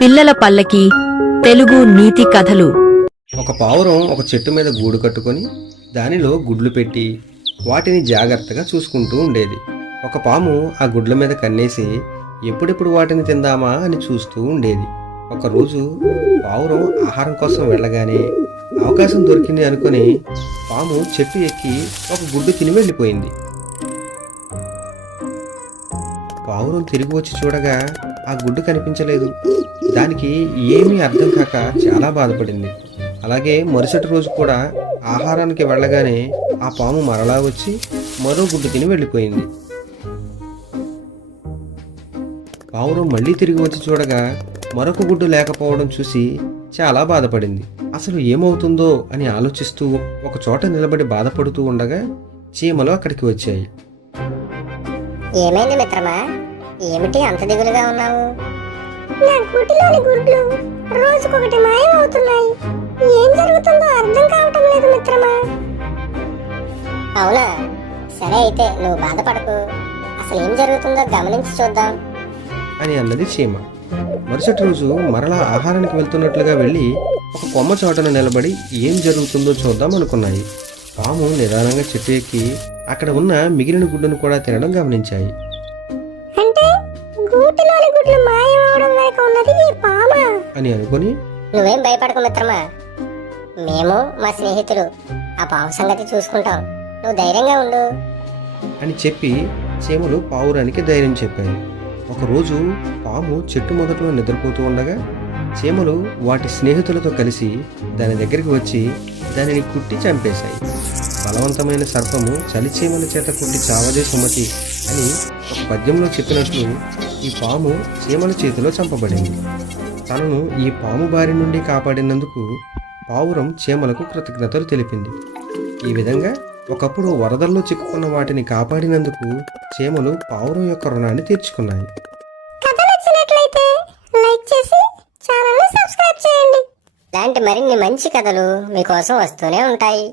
పిల్లల పల్లకి తెలుగు నీతి కథలు. ఒక పావురం ఒక చెట్టు మీద గూడు కట్టుకొని దానిలో గుడ్లు పెట్టి వాటిని జాగ్రత్తగా చూసుకుంటూ ఉండేది. ఒక పాము ఆ గుడ్ల మీద కన్నేసి ఎప్పుడెప్పుడు వాటిని తిందామా అని చూస్తూ ఉండేది. ఒకరోజు పావురం ఆహారం కోసం వెళ్ళగానే అవకాశం దొరికింది అనుకుని పాము చెట్టు ఎక్కి ఒక గుడ్డు తిని వెళ్ళిపోయింది. పావురం తిరిగి వచ్చి చూడగా ఆ గుడ్డు కనిపించలేదు. దానికి ఏమీ అర్థం కాక చాలా బాధపడింది. అలాగే మరుసటి రోజు కూడా ఆహారానికి వెళ్ళగానే ఆ పాము మరలా వచ్చి మరో గుడ్డు తిని వెళ్ళిపోయింది. పావురం మళ్ళీ తిరిగి వచ్చి చూడగా మరొక గుడ్డు లేకపోవడం చూసి చాలా బాధపడింది. అసలు ఏమవుతుందో అని ఆలోచిస్తూ ఒక చోట నిలబడి బాధపడుతూ ఉండగా చీమలు అక్కడికి వచ్చాయి. ఏమైంది మిత్రమా? ఏమిటి అంత దిగులుగా ఉన్నావు? నా గుడ్డులోని గుడ్లు రోజుకొకటి మాయం అవుతున్నాయి. ఏం జరుగుతుందో అర్థం కావటం లేదు మిత్రమా. అవునా? సరే అయితే నువ్వు బాధపడకు, అసలు ఏం జరుగుతుందో గమనించి చూద్దాం అని అన్నది చీమ. మరుసటి రోజు మరలా ఆహారానికి వెళ్తున్నట్లుగా వెళ్ళి ఒక కొమ్మ చోటన నిలబడి ఏం జరుగుతుందో చూద్దాం అనుకున్నాయి. పాము నిదానంగా చెట్టు ఎక్కి అక్కడ ఉన్న మిగిలిన గుడ్డును కూడా తినడం గమనించాయి. అంటే గూటిలోని గుడ్లు మాయం అవడం వరకు ఉన్నది ఈ పామా అని అనుకుని, నువ్వేం భయపడకు మిత్రమా, మేము మా స్నేహితులు ఆ పాము సంగతి చూసుకుంటాం, నువ్వు ధైర్యంగా ఉండు అని చెప్పి చీమలు పావురానికి ధైర్యం చెప్పాయి. ఒకరోజు పాము చెట్టు మొదట్లో నిద్రపోతూ ఉండగా చీమలు వాటి స్నేహితులతో కలిసి దాని దగ్గరికి వచ్చి దానిని కుట్టి చంపేశాయి. బలవంతమైన సర్పము చలిచీమల చేత కుట్టి చావదే సుమతి అని ఒక పద్యంలో చెప్పినట్లు ఈ పాము చీమల చేతిలో చంపబడింది. తనను ఈ పాము బారి నుండి కాపాడినందుకు పావురం చీమలకు కృతజ్ఞతలు తెలిపింది. ఈ విధంగా ఒకప్పుడు వరదల్లో చిక్కుకున్న వాటిని కాపాడినందుకు చీమలు పావురం యొక్క రుణాన్ని తీర్చుకున్నాయి. కథ నచ్చినట్లయితే లైక్ చేసి ఛానల్ ని సబ్స్క్రైబ్ చేయండి. ఇలాంటి మరిన్ని మంచి కథలు మీకోసం వస్తూనే ఉంటాయి.